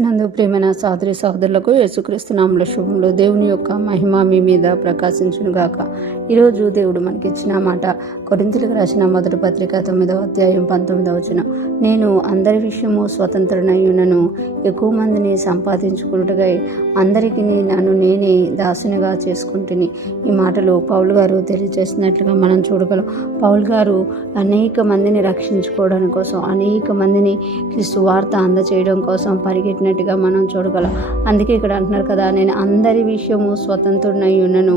క్రీస్తునందు ప్రియమైన సహోదరి సహోదరులకు యేసుక్రీస్తు నామములో శుభములు. దేవుని యొక్క మహిమ మీ మీద ప్రకాశించును గాక. ఈరోజు దేవుడు మనకిచ్చిన మాట కొరింథీయులకు రాసిన మొదటి పత్రిక 9వ అధ్యాయం 19వ వచనం. నేను అందరి విషయము స్వతంత్రుడనయ్యున్నను, ఎక్కువ మందిని సంపాదించుకున్నట్టుగా అందరికీ నన్ను నేనే దాసునిగా చేసుకుంటుని. ఈ మాటలు పౌలు గారు తెలియజేసినట్లుగా మనం చూడగలం. పౌలు గారు అనేక మందిని రక్షించుకోవడం కోసం, అనేక మందిని క్రీస్తు వార్త అందచేయడం కోసం పరిగెట్టినట్టుగా మనం చూడగలం. అందుకే ఇక్కడ అంటున్నారు కదా, నేను అందరి విషయము స్వతంత్రుడనై ఉన్నను,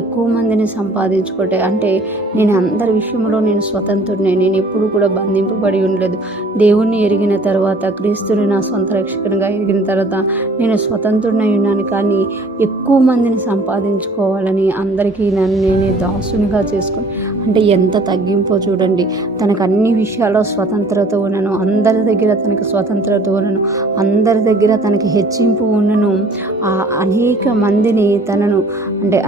ఎక్కువ మందిని సంపాదించుకుంటే. అంటే నేను అందరి విషయంలో నేను స్వతంత్రుడినే, నేను ఎప్పుడు కూడా బంధింపబడి ఉండలేదు. దేవుణ్ణి ఎరిగిన తర్వాత, క్రీస్తుని నా సొంత రక్షకునిగా ఎరిగిన తర్వాత నేను స్వతంత్రుడనై ఉన్నాను. కానీ ఎక్కువ మందిని సంపాదించుకోవాలని అందరికీ నన్ను నేనే దాసునిగా చేసుకుని, అంటే ఎంత తగ్గింపో చూడండి. తనకు అన్ని విషయాల్లో స్వతంత్రత ఉన్నను, అందరి దగ్గర తనకు స్వతంత్రత ఉన్నను, అందరి దగ్గర తనకి హెచ్చింపు ఉన్నను. అనేక మందిని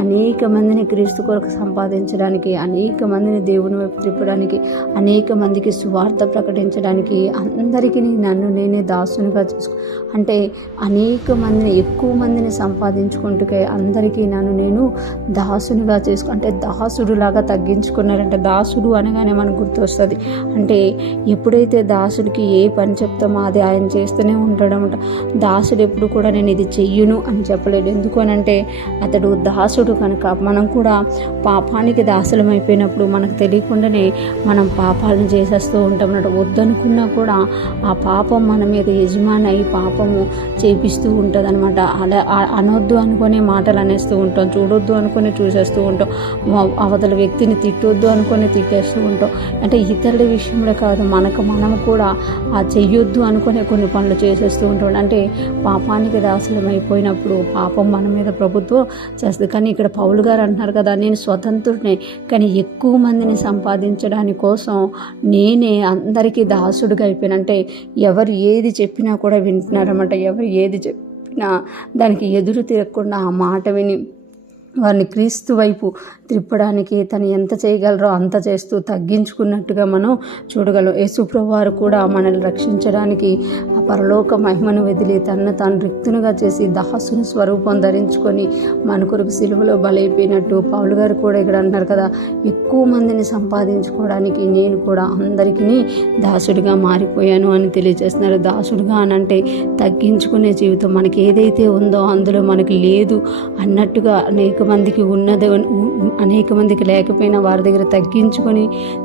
అనేక మందిని క్రీస్తు కొరకు సంపాదించడానికి, అనేక మందిని దేవుని వైపు తిప్పడానికి, అనేక మందికి సువార్త ప్రకటించడానికి, అందరికీ నన్ను నేనే దాసునిగా చేసుకో. అంటే అనేక మందిని, ఎక్కువ మందిని సంపాదించుకుంటూ అందరికీ నన్ను నేను దాసునిగా చేసుకో. అంటే దాసుడులాగా తగ్గించుకున్నారంటే, దాసుడు అనగానే మనకు గుర్తొస్తుంది. అంటే ఎప్పుడైతే దాసుడికి ఏ పని చెప్తామో అది ఆయన చేస్తూనే ఉంటాడనమాట. దాసుడు ఎప్పుడు కూడా నేను ఇది చెయ్యును అని చెప్పలేడు. ఎందుకు అనంటే అతడు దాసుడు కనుక. మనం కూడా పాపానికి దాసులం అయిపోయినప్పుడు మనకు తెలియకుండానే మనం పాపాలను చేసేస్తూ ఉంటాం అన్నట్టు. వద్దనుకున్నా కూడా ఆ పాపం మన మీద యజమాని అయి పాపము చేపిస్తూ ఉంటుంది అనమాట. అలా అనొద్దు అనుకునే మాటలు అనేస్తూ ఉంటాం, చూడొద్దు అనుకుని చూసేస్తూ ఉంటాం, అవతల వ్యక్తిని తిట్టొద్దు అనుకుని తిట్టేస్తూ ఉంటాం. అంటే ఇతరుల విషయంలో కాదు, మనం కూడా ఆ చెయ్యొద్దు అనుకునే కొన్ని పనులు చేసేస్తూ ఉంటాం. అంటే పాపానికి దాసులం అయిపోయినప్పుడు పాపం మన మీద ప్రభుత్వం చేస్తుంది. కానీ ఇక్కడ పౌలు గారు అంటున్నారు కదా, నేను స్వతంత్రుడినే, కానీ ఎక్కువ మందిని సంపాదించడానికి కోసం నేనే అందరికీ దాసుడుగా అయిపోయాను. అంటే ఎవరు ఏది చెప్పినా కూడా వింటున్నారన్నమాట. ఎవరు ఏది చెప్పినా దానికి ఎదురు తిరగకుండా ఆ మాట విని వారిని క్రీస్తు వైపు త్రిప్పడానికి తను ఎంత చేయగలరో అంత చేస్తూ తగ్గించుకున్నట్టుగా మనం చూడగలం. యేసుప్రభువు వారు కూడా మనల్ని రక్షించడానికి ఆ పరలోక మహిమను వదిలి తనను తాను రిక్తునిగా చేసి దాసుని స్వరూపం ధరించుకొని మన కొరకు సిలువలో బలైపోయినట్టు పౌలు గారు కూడా ఇక్కడ అంటున్నారు కదా, ఎక్కువ మందిని సంపాదించుకోవడానికి నేను కూడా అందరికీ దాసుడిగా మారిపోయాను అని తెలియజేస్తున్నారు. దాసుడిగా అనంటే తగ్గించుకునే జీవితం. మనకి ఏదైతే ఉందో అందులో మనకి లేదు అన్నట్టుగా, అనేక మందికి ఉన్నది, అనేక మందికి లేకపోయినా వారి దగ్గర తగ్గించుకొని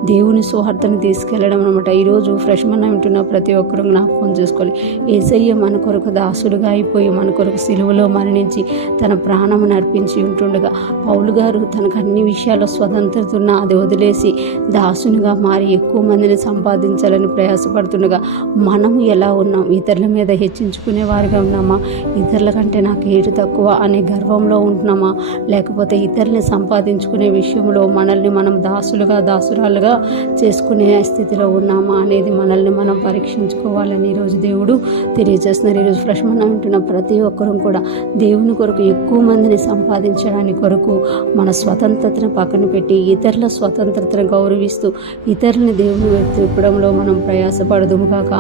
దేవుని సువార్తను తీసుకెళ్ళడం అనమాట. ఈరోజు ఫ్రెష్ మన వింటున్న ప్రతి ఒక్కరు జ్ఞాపకం చేసుకోవాలి. యేసయ్య మన కొరకు దాసుడుగా అయిపోయి మన కొరకు సిలువలో మరణించి తన ప్రాణమును అర్పించి ఉంటుండగా, పౌలు గారు తనకు అన్ని విషయాల్లో స్వతంత్రత ఉన్న అది వదిలేసి దాసునిగా మారి ఎక్కువ మందిని సంపాదించాలని ప్రయాసపడుతుండగా, మనము ఎలా ఉన్నాం? ఇతరుల మీద హెచ్చించుకునే వారిగా ఉన్నామా? ఇతరుల కంటే నాకు ఏడు తక్కువ అనే గర్వంలో ఉంటున్నామా? లేకపోతే ఇతరుల్ని సంపాదించుకునే విషయంలో మనల్ని మనం దాసురాలుగా చేసుకునే స్థితిలో ఉన్నామా అనేది మనల్ని మనం పరీక్షించుకోవాలని ఈరోజు దేవుడు తెలియజేస్తున్నారు. ఈరోజు ఫ్రెష్ మనం వింటున్న ప్రతి ఒక్కరూ కూడా దేవుని కొరకు ఎక్కువ మందిని సంపాదించడానికి కొరకు మన స్వతంత్రతను పక్కన పెట్టి ఇతరుల స్వతంత్రతను గౌరవిస్తూ ఇతరులని దేవుని వైపు తిప్పడంలో మనం ప్రయాసపడదుము కాక,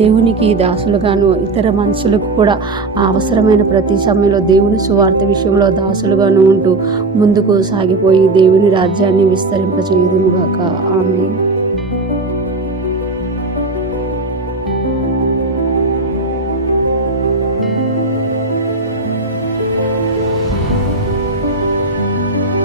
దేవునికి దాసులుగాను ఇతర మనుషులకు కూడా అవసరమైన ప్రతి సమయంలో దేవుని సువార్త విషయంలో దాసులుగాను ఉంటూ ముందుకు సాగిపోయి దేవుని రాజ్యాన్ని విస్తరింపచేయుదుముగాక. ఆమేన్.